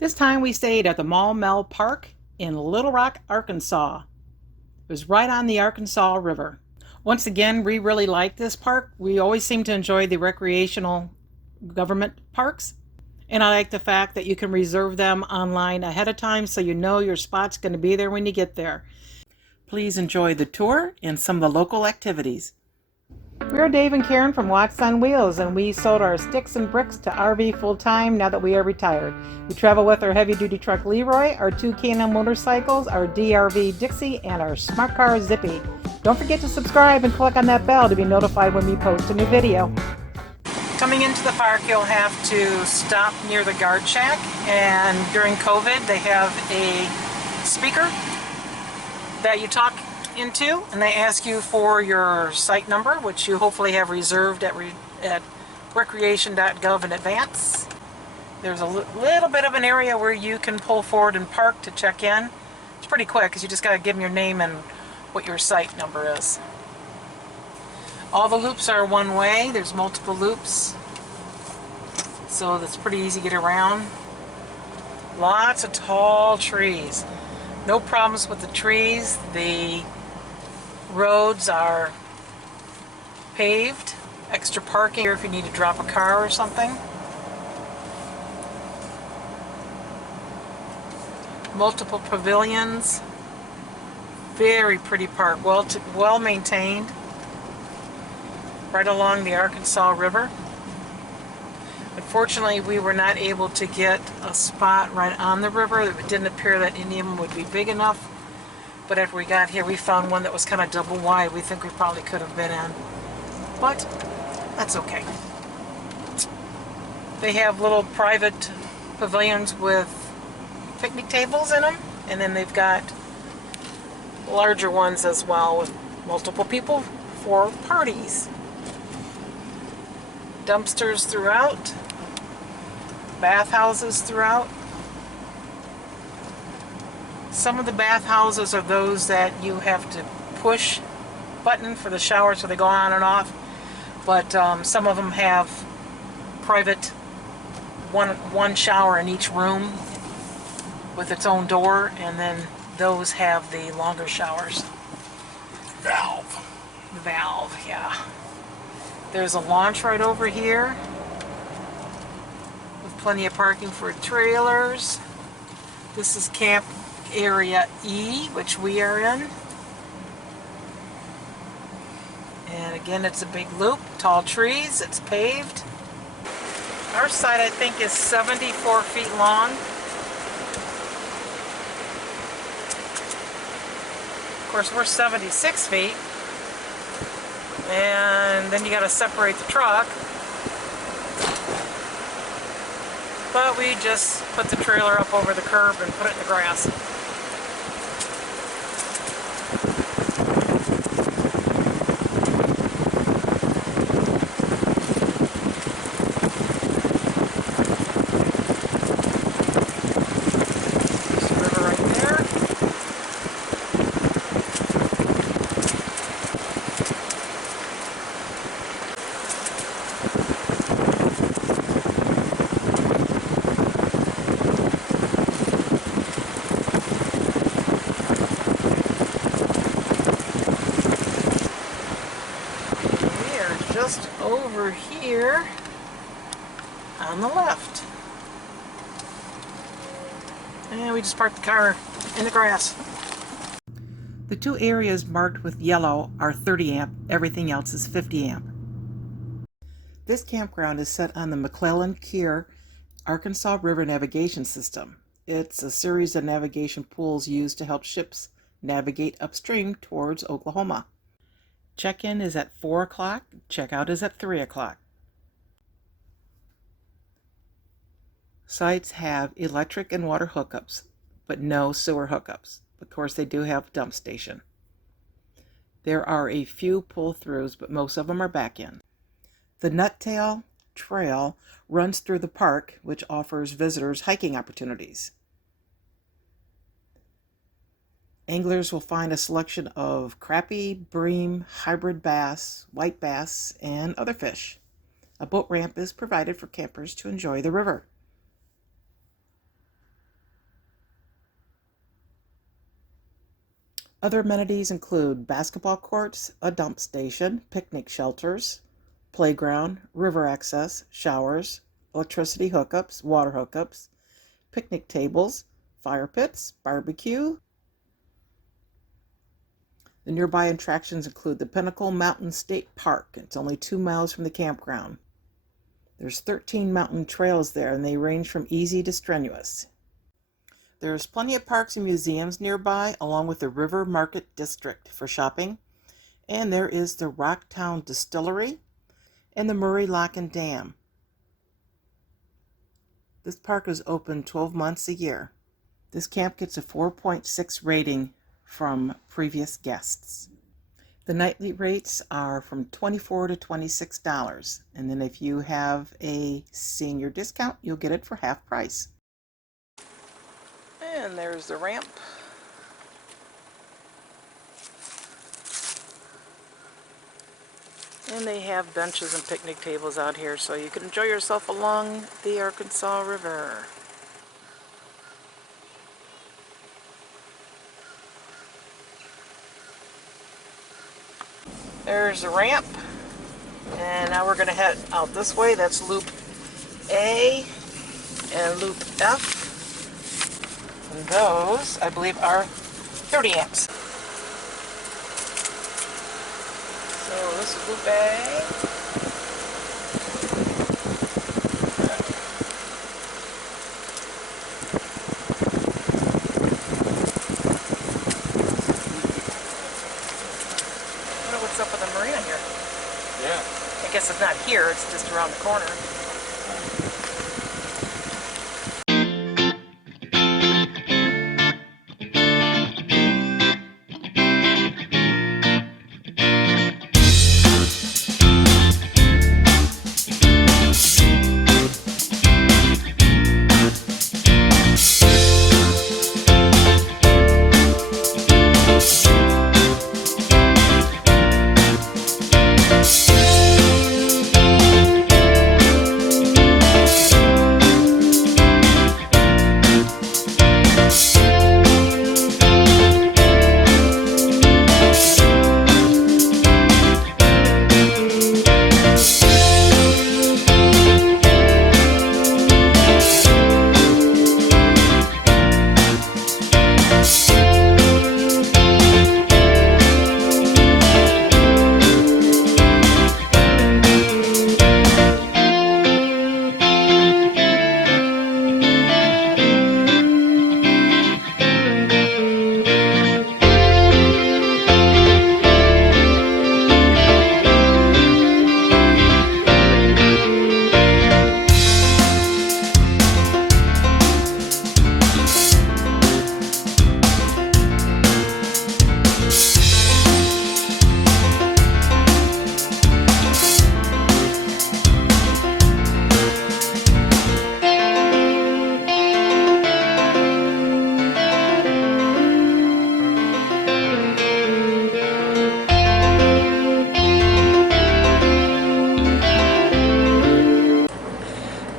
This time we stayed at the Maumelle Park in Little Rock, Arkansas. It was right on the Arkansas River. Once again, we really like this park. We always seem to enjoy the recreational government parks. And I like the fact that you can reserve them online ahead of time so you know your spot's going to be there when you get there. Please enjoy the tour and some of the local activities. We're Dave and Karen from Watts on Wheels, and we sold our sticks and bricks to RV full-time now that we are retired. We travel with our heavy-duty truck Leroy, our two K&M motorcycles, our DRV Dixie, and our smart car Zippy. Don't forget to subscribe and click on that bell to be notified when we post a new video. Coming into the park, you'll have to stop near the guard shack, and during COVID, they have a speaker that you talk into, and they ask you for your site number, which you hopefully have reserved at recreation.gov in advance. There's a little bit of an area where you can pull forward and park to check in. It's pretty quick because you just got to give them your name and what your site number is. All the loops are one way. There's multiple loops, so that's pretty easy to get around. Lots of tall trees. No problems with the trees. The roads are paved. Extra parking here if you need to drop a car or something. Multiple pavilions. Very pretty park. Well maintained. Right along the Arkansas River. Unfortunately, we were not able to get a spot right on the river. It didn't appear that any of them would be big enough. But after we got here, we found one that was kind of double wide. We think we probably could have been in. But that's okay. They have little private pavilions with picnic tables in them. And then they've got larger ones as well with multiple people for parties. Dumpsters throughout. Bathhouses throughout. Some of the bathhouses are those that you have to push button for the shower so they go on and off, but some of them have private one shower in each room with its own door, and then those have the longer showers. The valve, yeah. There's a launch right over here with plenty of parking for trailers. This is Camp Area E, which we are in. And again, it's a big loop, tall trees, it's paved. Our side, I think, is 74 feet long. Of course, we're 76 feet. And then you got to separate the truck. But we just put the trailer up over the curb and put it in the grass. Just over here on the left. And we just parked the car in the grass. The two areas marked with yellow are 30 amp, everything else is 50 amp. This campground is set on the McClellan-Kear Arkansas River Navigation System. It's a series of navigation pools used to help ships navigate upstream towards Oklahoma. Check-in is at 4 o'clock, check-out is at 3 o'clock. Sites have electric and water hookups, but no sewer hookups. Of course, they do have a dump station. There are a few pull-throughs, but most of them are back-in. The Nuttail Trail runs through the park, which offers visitors hiking opportunities. Anglers will find a selection of crappie, bream, hybrid bass, white bass, and other fish. A boat ramp is provided for campers to enjoy the river. Other amenities include basketball courts, a dump station, picnic shelters, playground, river access, showers, electricity hookups, water hookups, picnic tables, fire pits, barbecue. The nearby attractions include the Pinnacle Mountain State Park. It's only 2 miles from the campground. There's 13 mountain trails there, and they range from easy to strenuous. There's plenty of parks and museums nearby, along with the River Market District for shopping. And there is the Rocktown Distillery and the Murray Lock and Dam. This park is open 12 months a year. This camp gets a 4.6 rating from previous guests. The nightly rates are from $24 to $26, and then if you have a senior discount, you'll get it for half price. And there's the ramp. And they have benches and picnic tables out here so you can enjoy yourself along the Arkansas River. There's the ramp. And now we're going to head out this way. That's loop A and loop F. And those, I believe, are 30 amps. So this is loop A. I wonder what's up with the marina here. Yeah. I guess it's not here, it's just around the corner.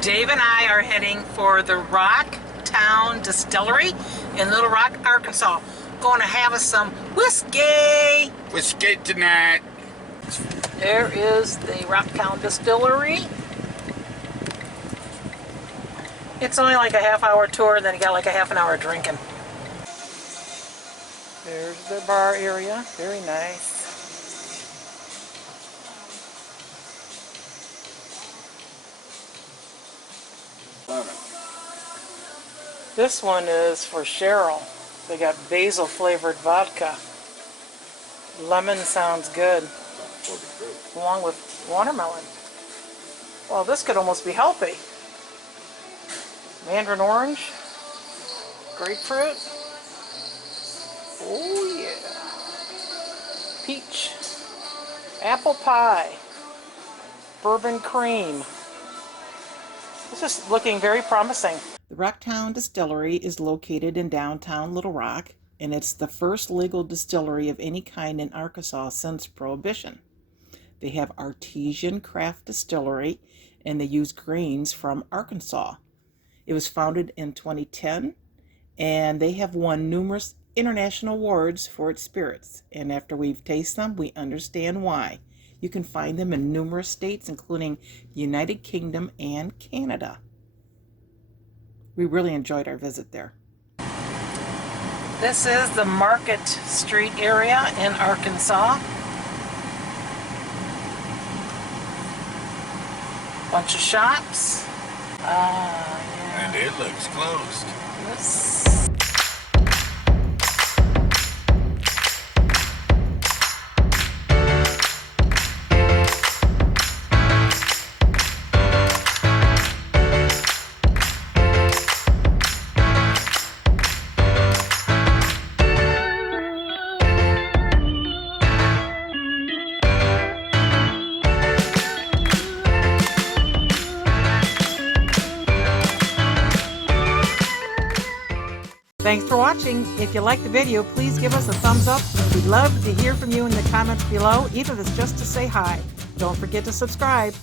Dave and I are heading for the Rocktown Distillery in Little Rock, Arkansas. Going to have us some whiskey. Whiskey tonight. There is the Rocktown Distillery. It's only like a half-hour tour, and then you got like a half an hour drinking. There's the bar area. Very nice. This one is for Cheryl. They got basil flavored vodka. Lemon sounds good. Along with watermelon. Well, this could almost be healthy. Mandarin orange. Grapefruit. Oh yeah. Peach. Apple pie. Bourbon cream. This is looking very promising. The Rocktown Distillery is located in downtown Little Rock, and it's the first legal distillery of any kind in Arkansas since Prohibition. They have artesian craft distillery, and they use grains from Arkansas. It was founded in 2010, and they have won numerous international awards for its spirits, and after we've tasted them, we understand why. You can find them in numerous states, including the United Kingdom and Canada. We really enjoyed our visit there. This is the Market Street area in Arkansas. Bunch of shops. Yeah. And it looks closed. Yes. Thanks for watching. If you liked the video, please give us a thumbs up. We'd love to hear from you in the comments below, even if it's just to say hi. Don't forget to subscribe.